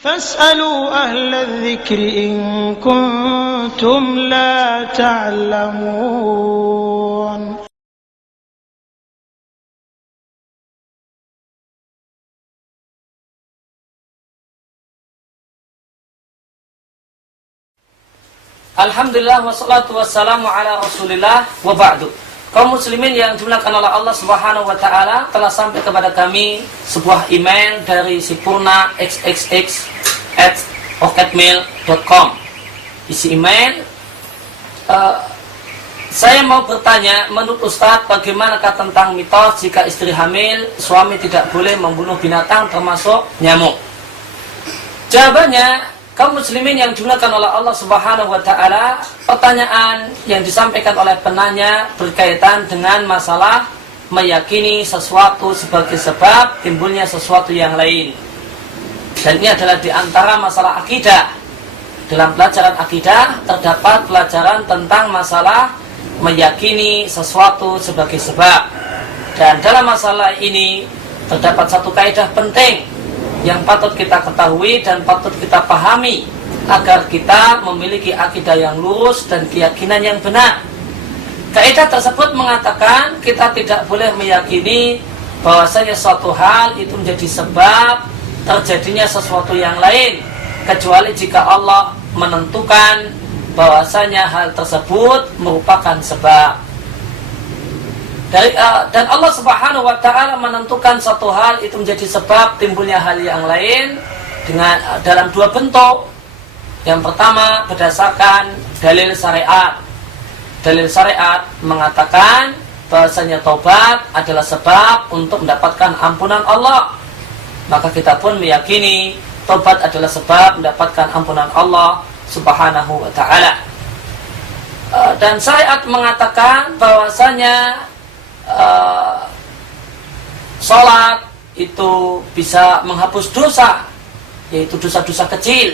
فاسألوا أهل الذكر إن كنتم لا تعلمون. Alhamdulillah wassalatu wassalamu ala rasulillah wa ba'du. Kaum muslimin yang dimuliakan oleh Allah subhanahu wa ta'ala, telah sampai kepada kami sebuah email dari Sipurna xxx@oketmail.com. Isi email, saya mau bertanya, menurut Ustadz, bagaimanakah tentang mitos jika istri hamil, suami tidak boleh membunuh binatang termasuk nyamuk? Jawabannya, kaum muslimin yang dimuliakan oleh Allah subhanahu wa ta'ala, pertanyaan yang disampaikan oleh penanya berkaitan dengan masalah meyakini sesuatu sebagai sebab timbulnya sesuatu yang lain. Dan ini adalah diantara masalah akidah. Dalam pelajaran akidah terdapat pelajaran tentang masalah meyakini sesuatu sebagai sebab. Dan dalam masalah ini terdapat satu kaidah penting yang patut kita ketahui dan patut kita pahami agar kita memiliki akidah yang lurus dan keyakinan yang benar. Kaidah tersebut mengatakan kita tidak boleh meyakini bahwasanya suatu hal itu menjadi sebab terjadinya sesuatu yang lain, kecuali jika Allah menentukan bahwasanya hal tersebut merupakan sebab. Dan Allah subhanahu wa ta'ala menentukan satu hal itu menjadi sebab timbulnya hal yang lain dalam dua bentuk. Yang pertama berdasarkan dalil syariat. Dalil syariat mengatakan bahwasanya taubat adalah sebab untuk mendapatkan ampunan Allah. Maka kita pun meyakini taubat adalah sebab mendapatkan ampunan Allah subhanahu wa ta'ala. Dan syariat mengatakan bahwasanya sholat itu bisa menghapus dosa, yaitu dosa-dosa kecil.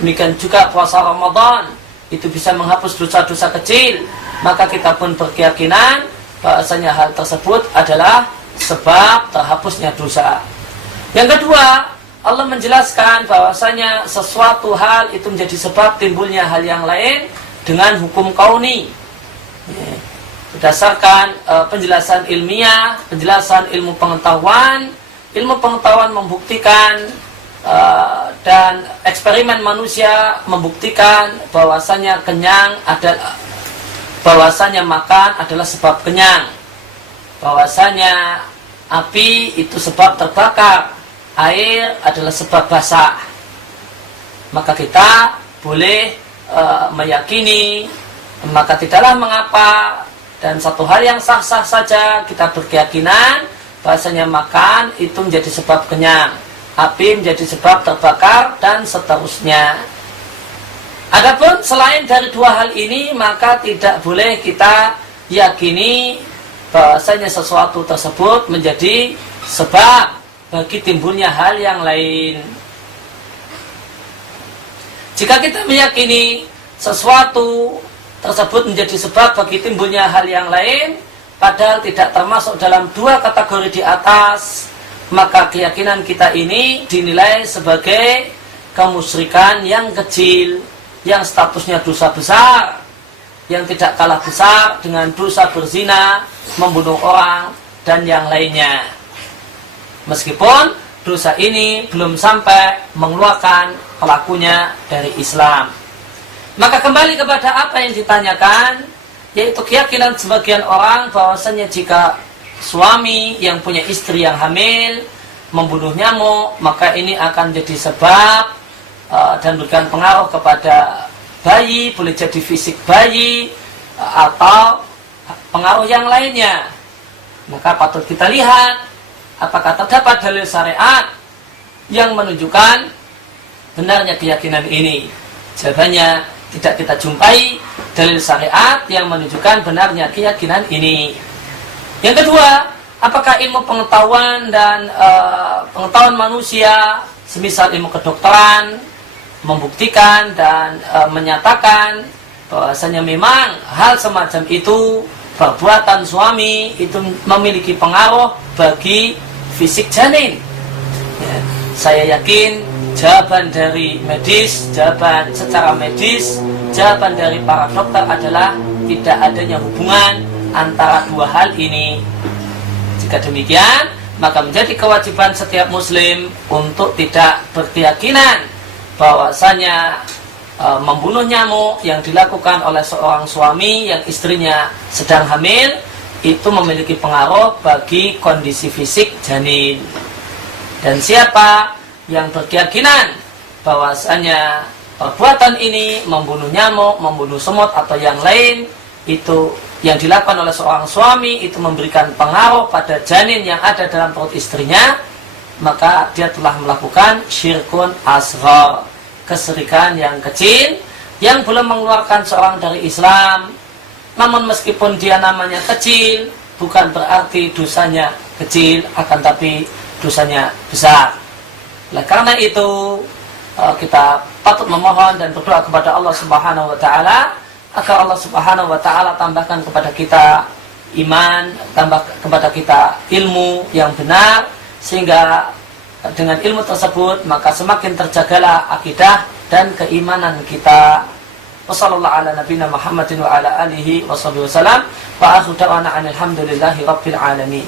Demikian juga puasa Ramadan itu bisa menghapus dosa-dosa kecil. Maka kita pun berkeyakinan bahasanya hal tersebut adalah sebab terhapusnya dosa. Yang kedua, Allah menjelaskan bahwasanya sesuatu hal itu menjadi sebab timbulnya hal yang lain dengan hukum kauni. Berdasarkan penjelasan ilmiah, penjelasan ilmu pengetahuan membuktikan dan eksperimen manusia membuktikan bahwasanya bahwasanya makan adalah sebab kenyang, bahwasanya api itu sebab terbakar, air adalah sebab basah. Maka kita boleh meyakini, maka tidaklah mengapa. Dan satu hal yang sah-sah saja, kita berkeyakinan bahasanya makan itu menjadi sebab kenyang, api menjadi sebab terbakar, dan seterusnya. Adapun selain dari dua hal ini, maka tidak boleh kita yakini bahasanya sesuatu tersebut menjadi sebab bagi timbulnya hal yang lain. Jika kita meyakini sesuatu tersebut menjadi sebab bagi timbulnya hal yang lain, padahal tidak termasuk dalam dua kategori di atas, maka keyakinan kita ini dinilai sebagai kemusyrikan yang kecil, yang statusnya dosa besar, yang tidak kalah besar dengan dosa berzina, membunuh orang, dan yang lainnya. Meskipun dosa ini belum sampai mengeluarkan pelakunya dari Islam. Maka kembali kepada apa yang ditanyakan, yaitu keyakinan sebagian orang bahwasanya jika suami yang punya istri yang hamil membunuh nyamuk, maka ini akan jadi sebab dan berikan pengaruh kepada bayi, boleh jadi fisik bayi atau pengaruh yang lainnya. Maka patut kita lihat apakah terdapat dalil syariat yang menunjukkan benarnya keyakinan ini. Jawabannya, tidak kita jumpai dalil syariat yang menunjukkan benarnya keyakinan ini. Yang kedua, apakah ilmu pengetahuan dan pengetahuan manusia, semisal ilmu kedokteran, membuktikan dan menyatakan bahwasanya memang hal semacam itu, perbuatan suami itu memiliki pengaruh bagi fisik janin. Ya, saya yakin jawaban dari medis, jawaban secara medis, jawaban dari para dokter adalah tidak adanya hubungan antara dua hal ini. Jika demikian, maka menjadi kewajiban setiap muslim untuk tidak berkeyakinan bahwasanya membunuh nyamuk yang dilakukan oleh seorang suami yang istrinya sedang hamil itu memiliki pengaruh bagi kondisi fisik janin. Dan siapa yang berkeyakinan bahwasanya perbuatan ini membunuh nyamuk, membunuh semut atau yang lain itu yang dilakukan oleh seorang suami itu memberikan pengaruh pada janin yang ada dalam perut istrinya, maka dia telah melakukan syirkun asghar, kesyirikan yang kecil yang belum mengeluarkan seorang dari Islam. Namun meskipun dia namanya kecil, bukan berarti dosanya kecil, akan tapi dosanya besar. Karena itu kita patut memohon dan berdoa kepada Allah Subhanahu wa taala agar Allah Subhanahu wa taala tambahkan kepada kita iman, tambah kepada kita ilmu yang benar, sehingga dengan ilmu tersebut maka semakin terjagalah akidah dan keimanan kita. Wassallallahu ala nabiyina Muhammadin wa ala alihi wa sahbihi wasallam wa akhiru da'wana alhamdulillahi rabbil alamin.